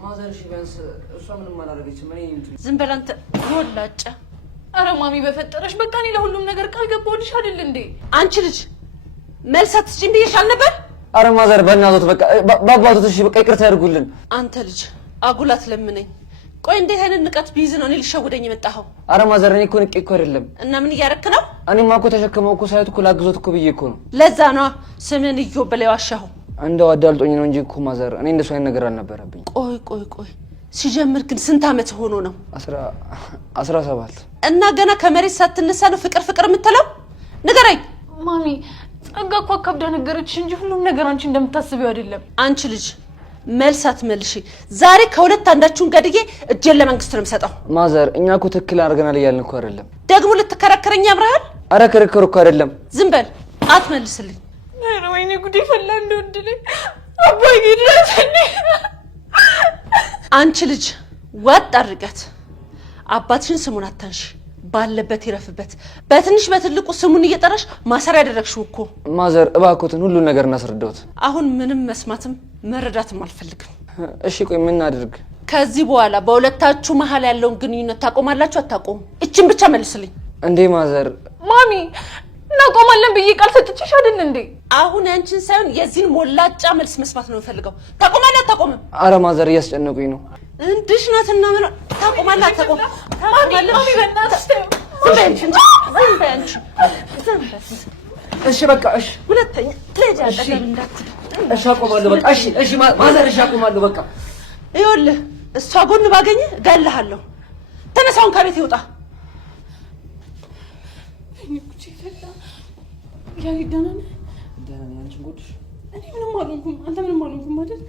ማዘርሽ ቢያንስ እሷ ምንም አላደረገችም። እኔ እንትን ዝም በል አንተ ወላጫ። ኧረ ማሚ በፈጠረሽ በቃ እኔ ለሁሉም ነገር ቃል ገባሁልሽ አይደል እንዴ? አንቺ ልጅ መልስ አትስጪኝ ብዬሻል ነበር። ኧረ ማዘር በእናትዎት በቃ በአባቶት እሺ በቃ ይቅርታ ያድርጉልን። አንተ ልጅ አጉላት ለምነኝ። ቆይ እንዴት አይነት ንቀት ቢይዝ ነው እኔ ልሸውደኝ የመጣኸው? ኧረ ማዘር እኔ እኮ ንቄ እኮ አይደለም። እና ምን እያረክ ነው? እኔማ እኮ ተሸክመው እኮ ሳይት እኮ ላግዞት እኮ ብዬ እኮ ነው። ለዛ ነዋ ስምህን እዮ ብለው ያዋሻኸው። እንደው አዳልጦኝ ነው እንጂ እኮ ማዘር እኔ እንደሱ አይነት ነገር አልነበረብኝ። ቆይ ሲጀምር ግን ስንት ዓመት ሆኖ ነው? 17 እና ገና ከመሬት ሳትነሳ ነው ፍቅር የምትለው? ንገረኝ ማሚ። ጸጋ እኮ አካብዳ ነገረችሽ እንጂ ሁሉም ነገር አንቺ እንደምታስቢው አይደለም። አንቺ ልጅ መልስ አትመልሺ። ዛሬ ከሁለት አንዳችሁን ገድዬ እጄን ለመንግስት ነው የምሰጠው። ማዘር እኛ እኮ ትክክል አድርገናል እያልን እኮ አይደለም። ደግሞ ልትከራከረኝ ያምራል? አረ ክርክር እኮ አይደለም። ዝም በል አትመልስልኝ። ኧረ ወይኔ ጉዴ ፈላ እንደወደለኝ አባዬ ድረስልኝ። አንቺ ልጅ ወጥ አድርጋት። አባትሽን ስሙን አታንሺ፣ ባለበት ይረፍበት። በትንሽ በትልቁ ስሙን እየጠራሽ ማሰሪያ ያደረግሽው እኮ። ማዘር እባክዎትን ሁሉን ነገር እናስረዳዎት። አሁን ምንም መስማትም መረዳትም አልፈልግም። እሺ ቆይ ምን እናድርግ? ከዚህ በኋላ በሁለታችሁ መሀል ያለውን ግንኙነት ታቆማላችሁ አታቆሙ? እቺን ብቻ መልስልኝ። እንዴ ማዘር ማሚ እናቆማለን ብዬ ቃል ሰጥቼሽ አይደል እንዴ? አሁን ያንቺን ሳይሆን የዚህን ሞላጫ መልስ መስማት ነው የምፈልገው። ታቆማለህ አታቆምም? አረ ማዘር እያስጨነቁኝ ነው። እንድሽ ናትና ምን ታቆማለህ አታቆም? ማሚ በእናትሽ ዝም በይ አንቺ። እሺ በቃ እሺ፣ ሁለተኛ ልጅ አጠገብ እንዳትል። እሺ አቆማለሁ በቃ። እሺ ማዘር እሺ አቆማለሁ በቃ። ይኸውልህ እሷ ጎን ባገኘህ እገልሃለሁ። ተነሳውን ከቤት ይውጣ። ያ ደህና ነህ? ደህና ነኝ። አንቺን ጉድሽ እኔ ምንም አልሆንኩም። አንተ ምንም አልሆንኩም ማለት